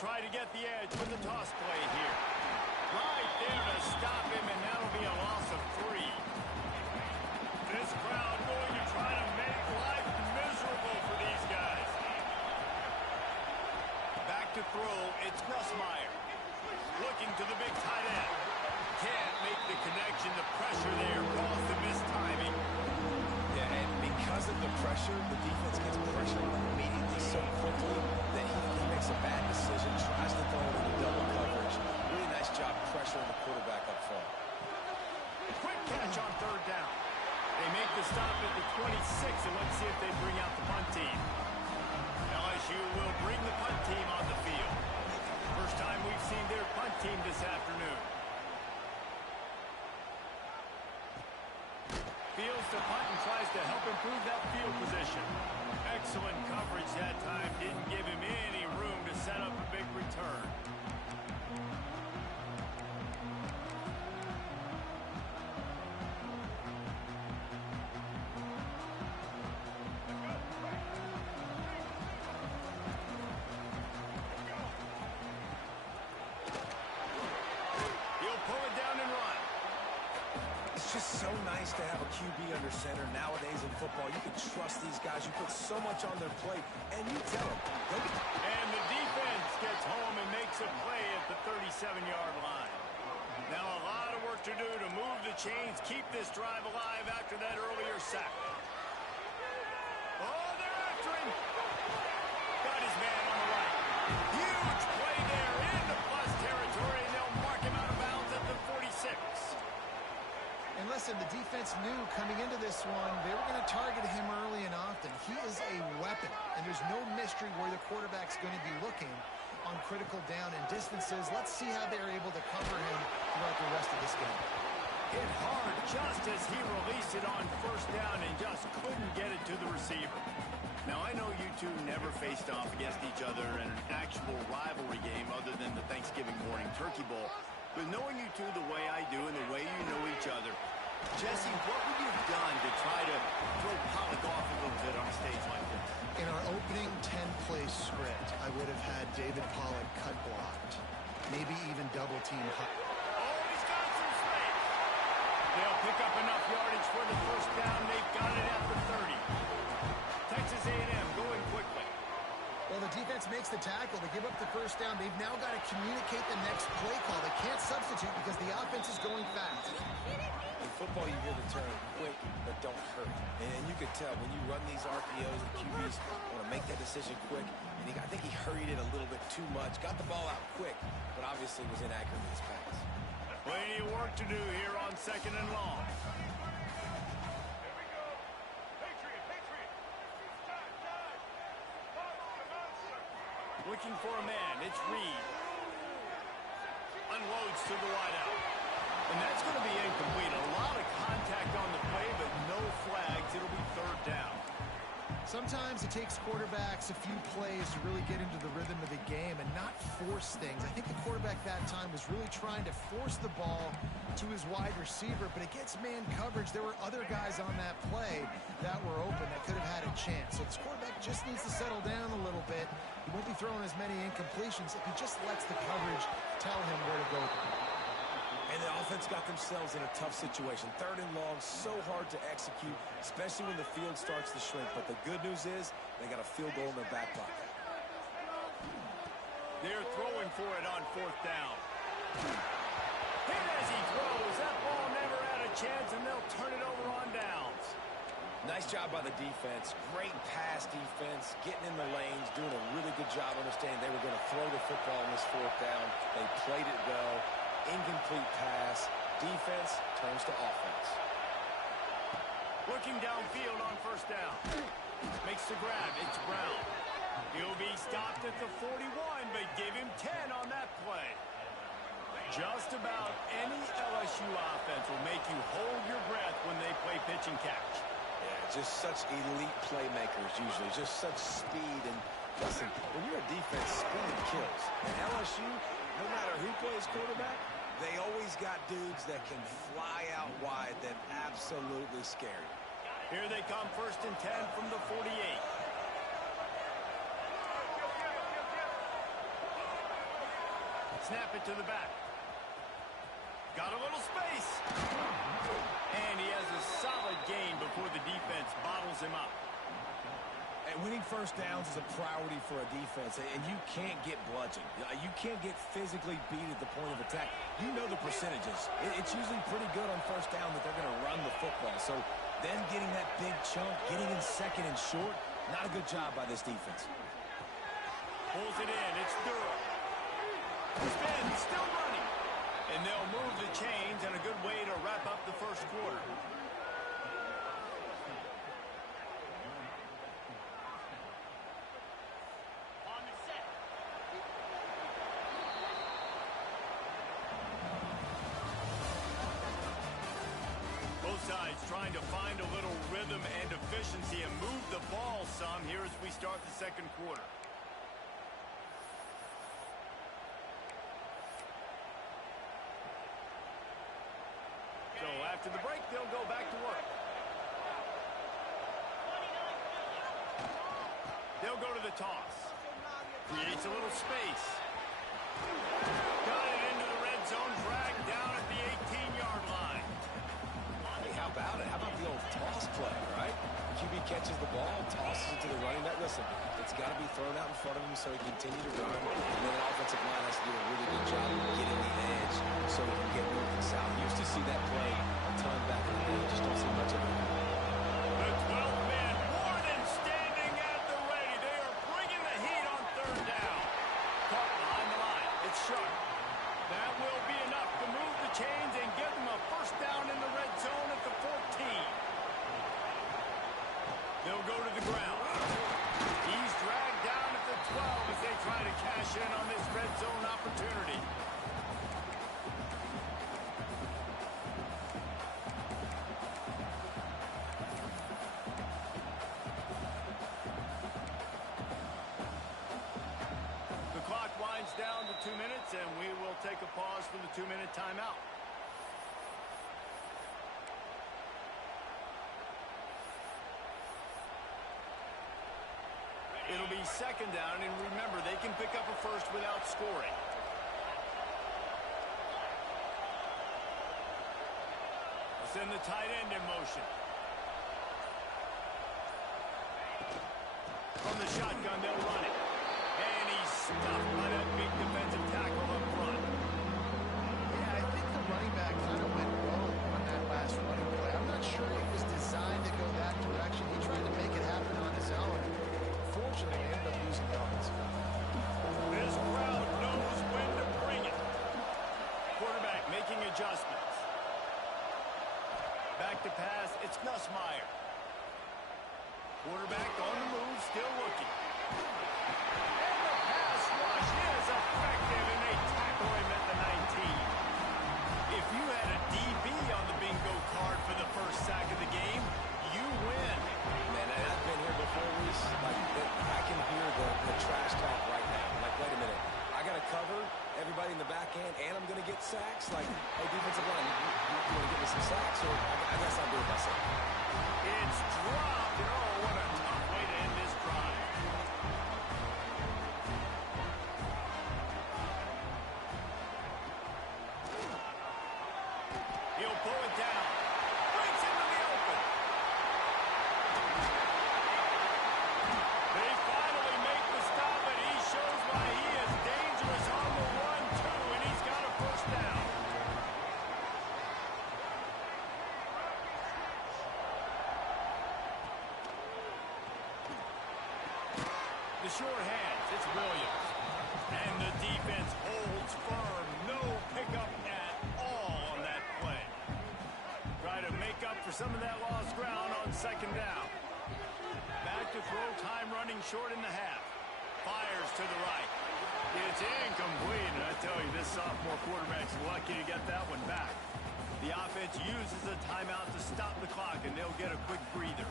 try to get the edge with the toss play here. Right there to stop him, and that'll be a loss of 3. This crowd going to try to make life miserable for these guys. Back to throw, it's Nussmeier. Looking to the big tight end. Can't make the connection. The pressure there caused the missed timing. Yeah, and because of the pressure, the defense gets pressure immediately so quickly that he makes a bad decision, tries to throw it into double coverage. Really nice job pressuring the quarterback up front. Quick catch on 3rd down. They make the stop at the 26, and let's see if they bring out the punt team. LSU will bring the punt team on the field. First time we've seen their punt team this afternoon. Fields to punt and tries to help improve that field position. Excellent coverage that time. Didn't give him any room to set up a big return. He'll pull it down and run. It's just so nice to have a QB under center. Nowadays in football, you can trust these guys. You put so much on their plate, and you tell them. And the defense gets home and makes a play at the 37-yard line. Now a lot of work to do to move the chains, keep this drive alive after that earlier sack. Oh, they're after him. Got his man on the right. Huge play there into plus territory, and they'll mark him out of bounds at the 46. And listen, the defense knew coming into this one they were going to target him early and often. He is a weapon, and there's no mystery where the quarterback's going to be looking on critical down and distances. Let's see how they're able to cover him throughout the rest of this game. Hit hard just as he released it on 1st down and just couldn't get it to the receiver. Now, I know you two never faced off against each other in an actual rivalry game other than the Thanksgiving morning Turkey Bowl. But knowing you two the way I do and the way you know each other, Jesse, what would you have done to try to throw Pollock off a little bit on a stage like this? In our opening 10-play script, I would have had David Pollock cut blocked, maybe even double-team. Oh, he's got some space. They'll pick up enough yardage for the 1st down. They've got it at the 30. Texas A&M going quickly. Well, the defense makes the tackle. They give up the 1st down. They've now got to communicate the next play call. They can't substitute because the offense is going fast. In football, you hear the term quick, but don't hurry. And you can tell when you run these RPOs, the QBs want to make that decision quick. And I think he hurried it a little bit too much. Got the ball out quick, but obviously was inaccurate in his pass. Plenty of work to do here on 2nd and long. Looking for a man. It's Reed. Unloads to the wideout. And that's going to be incomplete. A lot of contact on the play, but no flags. It'll be 3rd down. Sometimes it takes quarterbacks a few plays to really get into the rhythm of the game and not force things. I think the quarterback that time was really trying to force the ball to his wide receiver, but against man coverage, there were other guys on that play that were open that could have had a chance. So this quarterback just needs to settle down a little bit. He won't be throwing as many incompletions if he just lets the coverage tell him where to go. And the offense got themselves in a tough situation. 3rd and long, so hard to execute, especially when the field starts to shrink. But the good news is they got a field goal in their back pocket. They're throwing for it on 4th down. Hit as he throws. That ball never had a chance, and they'll turn it over on downs. Nice job by the defense. Great pass defense, getting in the lanes, doing a really good job understanding they were going to throw the football in this 4th down. They played it well. Incomplete pass. Defense turns to offense. Looking downfield on 1st down. Makes the grab. It's Brown. He'll be stopped at the 41, but give him 10 on that play. Just about any LSU offense will make you hold your breath when they play pitch and catch. Yeah, just such elite playmakers usually. Just such speed. And listen, when you're a defense, speed kills. And LSU, no matter who plays quarterback, they always got dudes that can fly out wide that absolutely scare you. Here they come 1st and 10 from the 48. snap it to the back. Got a little space. And he has a solid gain before the defense bottles him up. And winning first downs is a priority for a defense, and you can't get bludgeoned. You can't get physically beat at the point of attack. You know the percentages. It's usually pretty good on first down that they're going to run the football. So them getting that big chunk, getting in second and short, not a good job by this defense. Pulls it in. It's Durham. Spin, still running. And they'll move the chains, and a good way to wrap up the first quarter. Both sides trying to find a little rhythm and efficiency and move the ball some here as we start the second quarter. So after the break, they'll go back to work. They'll go to the toss. Creates a little space. Got it into the red zone, dragged down at the 18-yard line. Hey, how about it? How about the old toss play, right? QB catches the ball, tosses it to the running back. Listen, it's got to be thrown out in front of him so he can continue to run. And then the offensive line has to do a really good job of getting the edge so he can get north and south. You used to see that play a ton back in the day. You just don't see much of it. The 12 men more than standing at the ready. They are bringing the heat on third down. Caught behind the line. It's sharp. That will be enough to move the chains and give them a first down in the red zone at the 14. They'll go to the ground. He's dragged down at the 12 as they try to cash in on this red zone opportunity. The clock winds down to 2 minutes, and we will take a pause for the 2-minute timeout. It'll be second down, and remember, they can pick up a first without scoring. We'll send the tight end in motion. From the shotgun, they'll run it. And he's stopped by that big defensive tackle up front. Yeah, I think the running back kind of went rogue on that last running play. I'm not sure it was designed to go that direction. He tried to make it happen on his own. Fortunately, they ended up losing yards. This crowd knows when to bring it. Quarterback making adjustments. Back to pass, it's Nussmeier. Quarterback on the move, still looking. And the pass rush is effective, and they tackle him at the 19. If you had a DB on the bingo card for the first sack of the game, you win. Man, I've been here before, Reese. I can hear the trash talk right now. Like, wait a minute. I got to cover everybody in the back end, and I'm going to get sacks? Like, hey, defensive line, you want to get me some sacks? Or I guess I'll do it myself. It's dropped. Oh, what a tough way to end this drive. He'll pull it down. Breaks into the open. They finally make the stop, and he shows why he is dangerous on the run, too, and he's got a first down. The short hands, it's Williams. And the defense holds firm. No pickup at all on that play. Try to make up for some of that lost ground on second down. Back to throw, time running short in the half. Fires to the right. It's incomplete, and I tell you, this sophomore quarterback's lucky to get that one back. The offense uses a timeout to stop the clock, and they'll get a quick breather.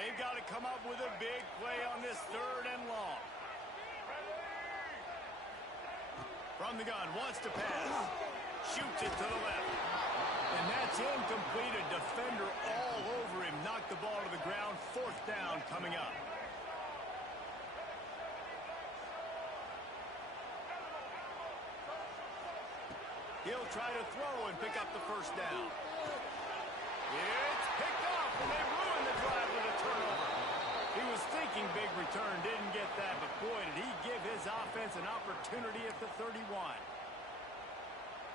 They've got to come up with a big play on this third and long. From the gun, wants to pass. Shoots it to the left. And that's incomplete. A defender all over him. Knocked the ball to the ground. Fourth down coming up. He'll try to throw and pick up the first down. It's picked off, and they ruined the drive with a turnover. He was thinking big return, didn't get that, but boy, did he give his offense an opportunity at the 31.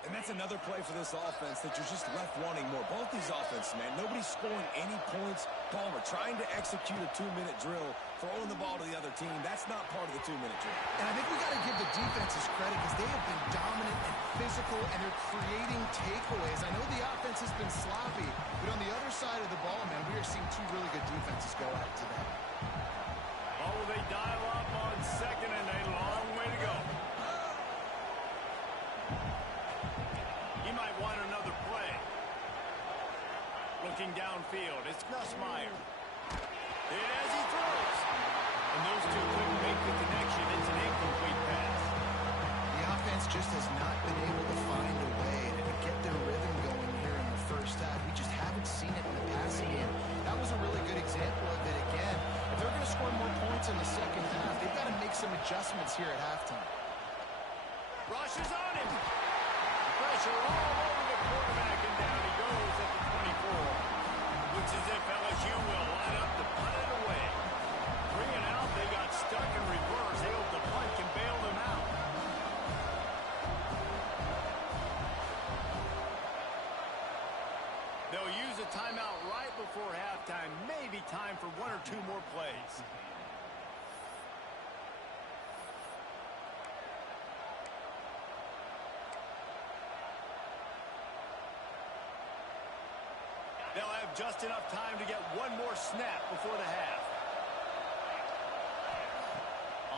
And that's another play for this offense that you're just left wanting more. Both these offenses, man, nobody's scoring any points. Palmer trying to execute a 2-minute drill, throwing the ball to the other team. That's not part of the 2-minute drill. And I think we got to give the defenses credit because they have been dominant and physical, and they're creating takeaways. I know the offense has been sloppy, but on the other side of the ball, man, we are seeing two really good defenses go at it today. Oh, they dial up on second, and a long way to go. He might want another play. Looking downfield, it's Nussmeier. And as he throws, and those two couldn't make the connection. It's an incomplete pass. The offense just has not been able to find a way to get their rhythm going here in the first half. We just haven't seen it in the passing game. That was a really good example of it again. If they're going to score more points in the second half, they've got to make some adjustments here at halftime. Rush is on him. Pressure all over the quarterback, and down he goes at the 24. Looks as if LSU will line up to punt it away. Bring it out. They got stuck in reverse. They hope the punt can bail them out. They'll use a timeout right before halftime. Maybe time for one or two more plays. They'll have just enough time to get one more snap before the half.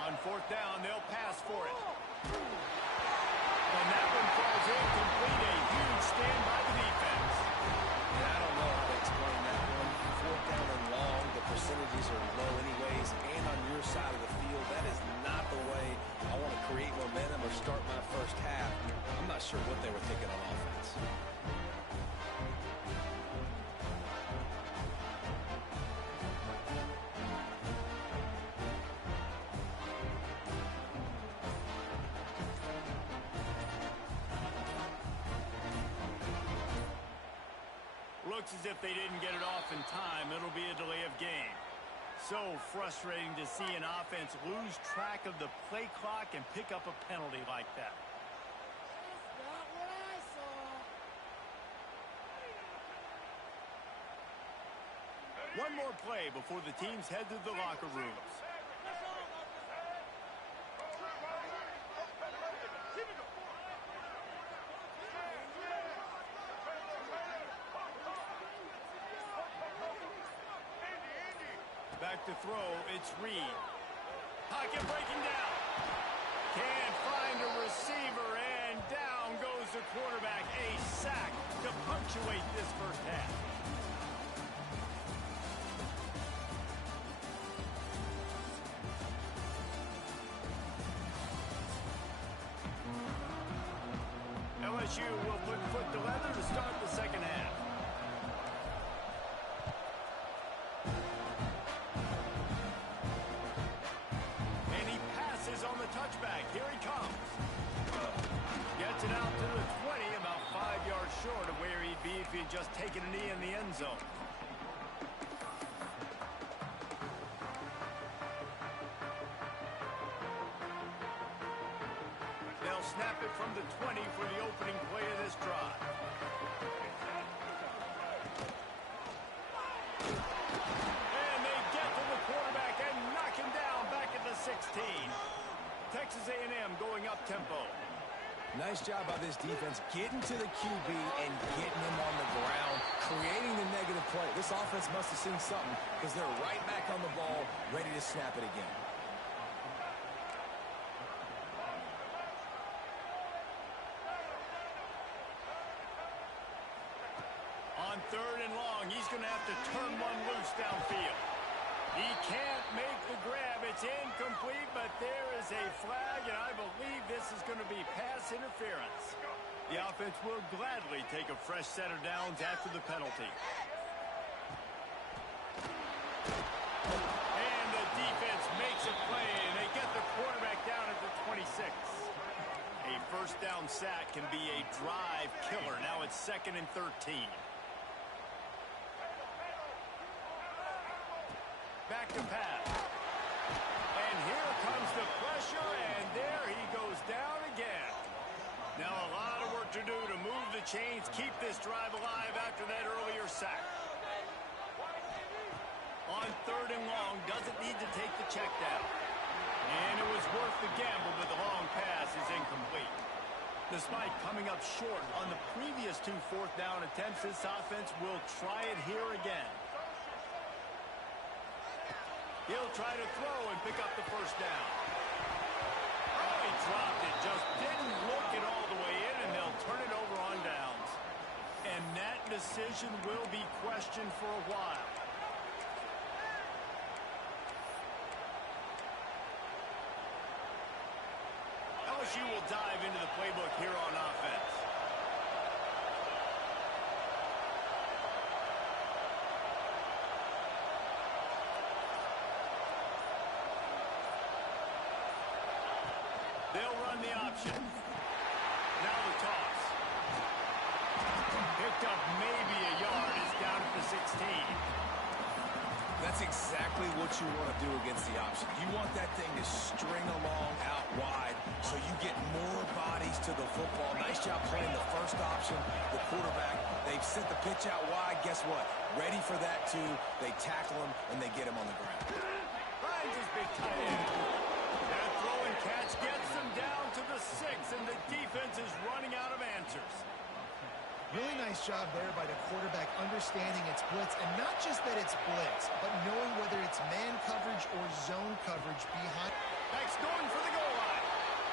On fourth down, they'll pass for it. And that one falls incomplete. A huge stand by the defense. And I don't know how to explain that one. Fourth down and long, the percentages are low anyways, and on your side of the field, that is not the way I want to create momentum or start my first half. I'm not sure what they were thinking on offense. Looks as if they didn't get it off in time. It'll be a delay of game. So frustrating to see an offense lose track of the play clock and pick up a penalty like that. That's not what I saw. One more play before the teams head to the locker rooms. Back to throw, it's Reed. Pocket breaking down. Can't find a receiver, and down goes the quarterback. A sack to punctuate this first half. LSU will put foot to leather to start the second half. On the touchback. Here he comes. Gets it out to the 20, about 5 yards short of where he'd be if he'd just taken a knee in the end zone. They'll snap it from the 20 for the opening play of this drive. And they get to the quarterback and knock him down back at the 16. Texas A&M going up-tempo. Nice job by this defense getting to the QB and getting him on the ground, creating the negative play. This offense must have seen something because they're right back on the ball, ready to snap it again. On third and long, he's going to have to turn one loose downfield. He can't make the grab. It's incomplete, but there is a flag, and I believe this is going to be pass interference. The offense will gladly take a fresh set of downs after the penalty. And the defense makes a play, and they get the quarterback down at the 26. A first down sack can be a drive killer. Now it's 2nd and 13. Back to pass. And here comes the pressure, and there he goes down again. Now a lot of work to do to move the chains, keep this drive alive after that earlier sack. On 3rd and long, doesn't need to take the check down. And it was worth the gamble, but the long pass is incomplete. Despite coming up short on the previous 2 4th down attempts, this offense will try it here again. He'll try to throw and pick up the first down. Oh, he dropped it. Just didn't look it all the way in, and they'll turn it over on downs. And that decision will be questioned for a while. LSU will dive into the playbook here on offense. They'll run the option. Now the toss. Picked up maybe a yard. It's down at the 16. That's exactly what you want to do against the option. You want that thing to string along out wide so you get more bodies to the football. Nice job playing the first option, the quarterback. They've sent the pitch out wide. Guess what? Ready for that, too. They tackle him, and they get him on the ground. Finds his big tight end. That throw and catch gets them down to the 6, and the defense is running out of answers. Really nice job there by the quarterback understanding it's blitz, and not just that it's blitz, but knowing whether it's man coverage or zone coverage behind. Back's going for the goal line.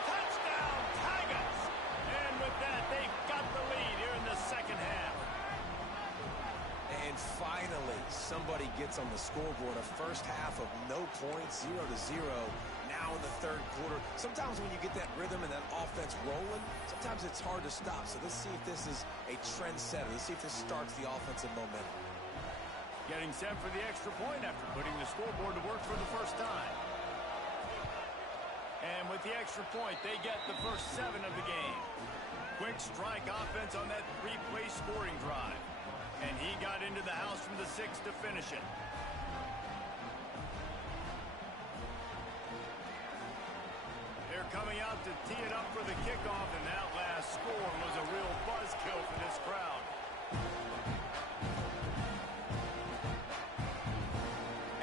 Touchdown, Tigers! And with that, they've got the lead here in the 2nd half. And finally, somebody gets on the scoreboard. A first half of no points, 0-0. Now in the 3rd quarter. Sometimes when you get that rhythm and that offense rolling, sometimes it's hard to stop. So let's see if this is a trend setter. Let's see if this starts the offensive momentum. Getting set for the extra point after putting the scoreboard to work for the first time. And with the extra point, they get the first 7 of the game. Quick strike offense on that 3-play scoring drive. And he got into the house from the 6 to finish it. They're coming out to tee it up for the kickoff, and that last score was a real buzzkill for this crowd.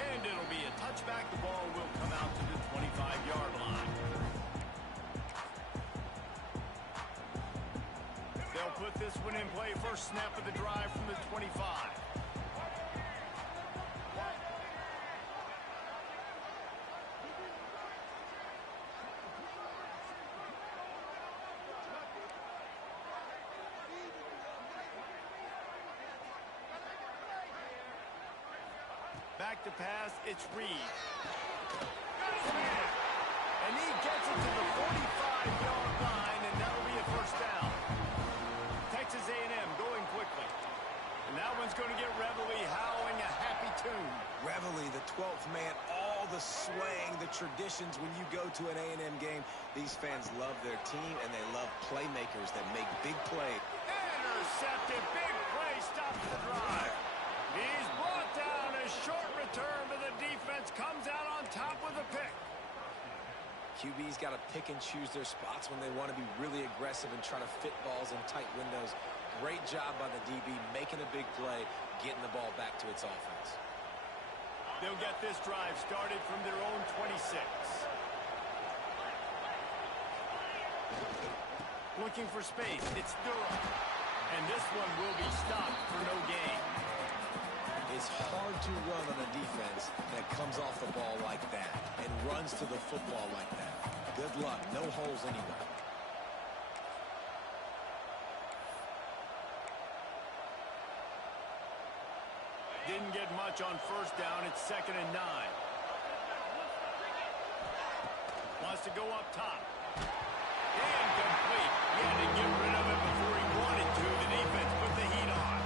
And it'll be a touchback. The ball will come out to the 25-yard line. They'll put this one in play. First snap of the drive from the 25. Back to pass, it's Reed. Got his man. And he gets it to the 45-yard line, and that'll be a first down. Texas A&M going quickly. And that one's going to get Reveille howling a happy tune. Reveille, the 12th man, all the swaying, the traditions when you go to an A&M game. These fans love their team, and they love playmakers that make big plays. Intercepted, big play, stops the drive. He's brought down. A short return, but the defense comes out on top with a pick. QB's got to pick and choose their spots when they want to be really aggressive and try to fit balls in tight windows. Great job by the DB, making a big play, getting the ball back to its offense. They'll get this drive started from their own 26. Looking for space, it's Durham. And this one will be stopped for no gain. It's hard to run on a defense that comes off the ball like that and runs to the football like that. Good luck. No holes anywhere. Didn't get much on first down. It's 2nd and 9. Wants to go up top. Incomplete. He had to get rid of it before 2, the defense put the heat on.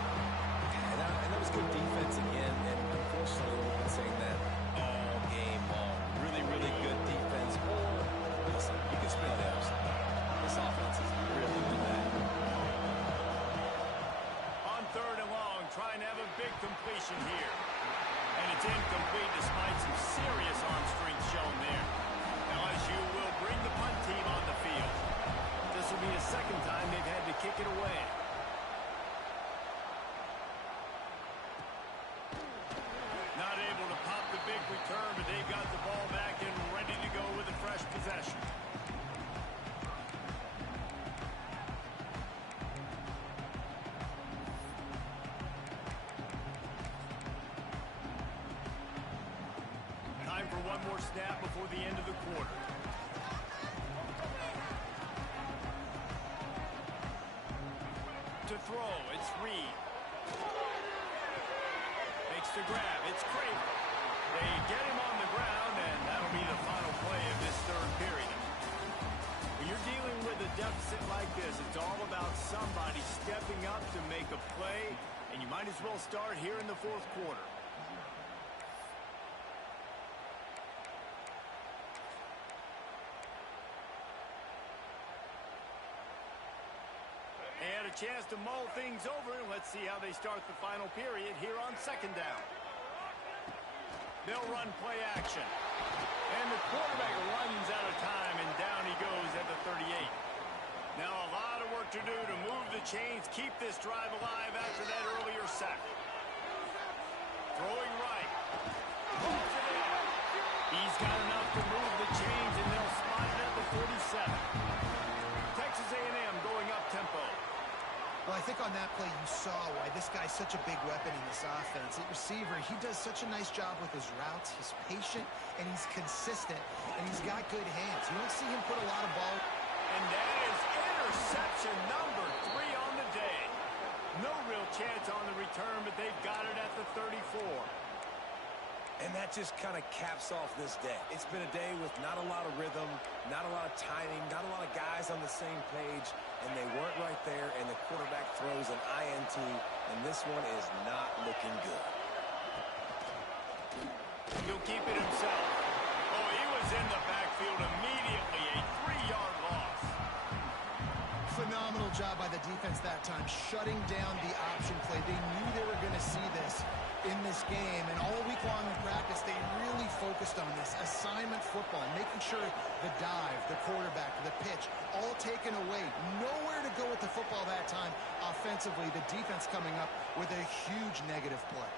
And that was good defense again, and unfortunately we've been saying that all game long. Really, really good defense. Or, listen, you can spin on the other side. This offense is really bad. On 3rd and long, trying to have a big completion here. And it's incomplete despite some serious arm strength shown there. LSU will bring the punt team on the field. This will be the 2nd time they've had to kick it away. Not able to pop the big return, but they've got the ball back and ready to go with a fresh possession. Time for one more snap before the end of the quarter. To throw, it's Reed. Makes the grab, it's Craven. They get him on the ground, and that'll be the final play of this 3rd period. When you're dealing with a deficit like this, it's all about somebody stepping up to make a play, and you might as well start here in the 4th quarter. They had a chance to mull things over, and let's see how they start the final period here on 2nd down. They'll run play action. And the quarterback runs out of time, and down he goes at the 38. Now a lot of work to do to move the chains, keep this drive alive after that earlier sack. Throwing right. Holds it in. He's got enough to move the chains, and they'll spot it at the 47. Texas A&M going up tempo. Well, I think on that play you saw why this guy's such a big weapon in this offense. At receiver, he does such a nice job with his routes. He's patient, and he's consistent, and he's got good hands. You don't see him put a lot of ball. And that is interception number 3 on the day. No real chance on the return, but they've got it at the 34. And that just kind of caps off this day. It's been a day with not a lot of rhythm, not a lot of timing, not a lot of guys on the same page, and they weren't right there, and the quarterback throws an INT, and this one is not looking good. He'll keep it himself. Oh, he was in the backfield immediately. A 3-yard loss. Phenomenal job by the defense that time, shutting down the option play. They knew they were going to see this in this game, and all week long in practice, they really focused on this assignment football, making sure the dive, the quarterback, the pitch, all taken away. Nowhere to go with the football that time. Offensively, the defense coming up with a huge negative play.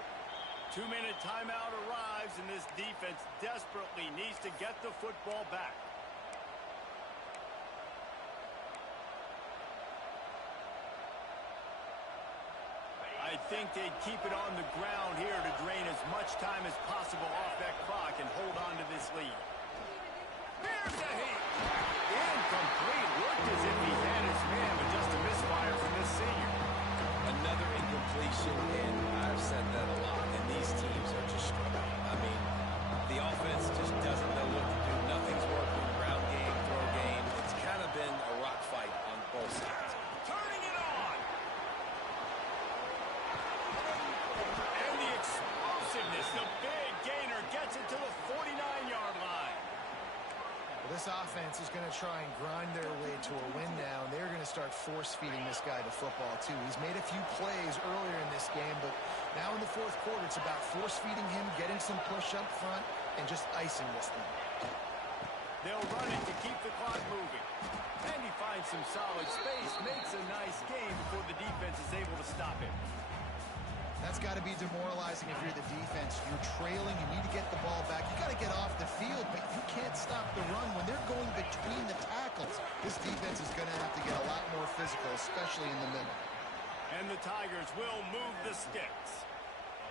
2-minute timeout arrives, and this defense desperately needs to get the football back. I think they'd keep it on the ground here to drain as much time as possible off that clock and hold on to this lead. Here's the heat. Incomplete. Looked as if he had his man, but just a misfire from this senior. Another incompletion, and I've said that a lot, and these teams are just struggling. I mean, the offense just doesn't know what to do. Nothing's working. Ground game, throw game. It's kind of been a rock fight on both sides. Turning it on. And the explosiveness, the big gainer gets it to the 49-yard line. Well, this offense is going to try and grind their way to a win now, and they're going to start force-feeding this guy the football, too. He's made a few plays earlier in this game, but now in the 4th quarter, it's about force-feeding him, getting some push up front, and just icing this thing. They'll run it to keep the clock moving. And he finds some solid space, makes a nice game before the defense is able to stop him. That's got to be demoralizing if you're the defense. You're trailing. You need to get the ball back. You got to get off the field, but you can't stop the run when they're going between the tackles. This defense is going to have to get a lot more physical, especially in the middle. And the Tigers will move the sticks.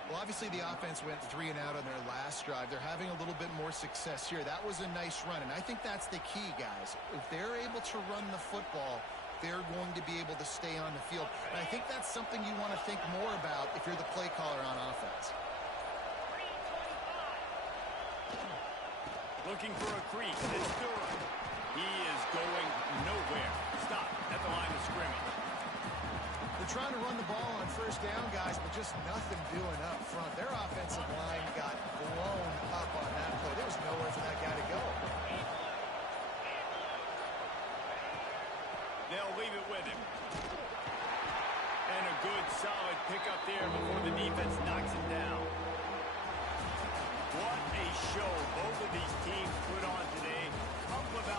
Well, obviously the offense went 3 and out on their last drive. They're having a little bit more success here. That was a nice run, and I think that's the key, guys. If they're able to run the football, they're going to be able to stay on the field. And I think that's something you want to think more about if you're the play caller on offense. Looking for a crease. It's Durham. He is going nowhere. Stop at the line of scrimmage. trying to run the ball on first down, guys, but just nothing doing up front. Their offensive line got blown up on that play. There was nowhere for that guy to go. They'll leave it with him. And a good, solid pickup there before the defense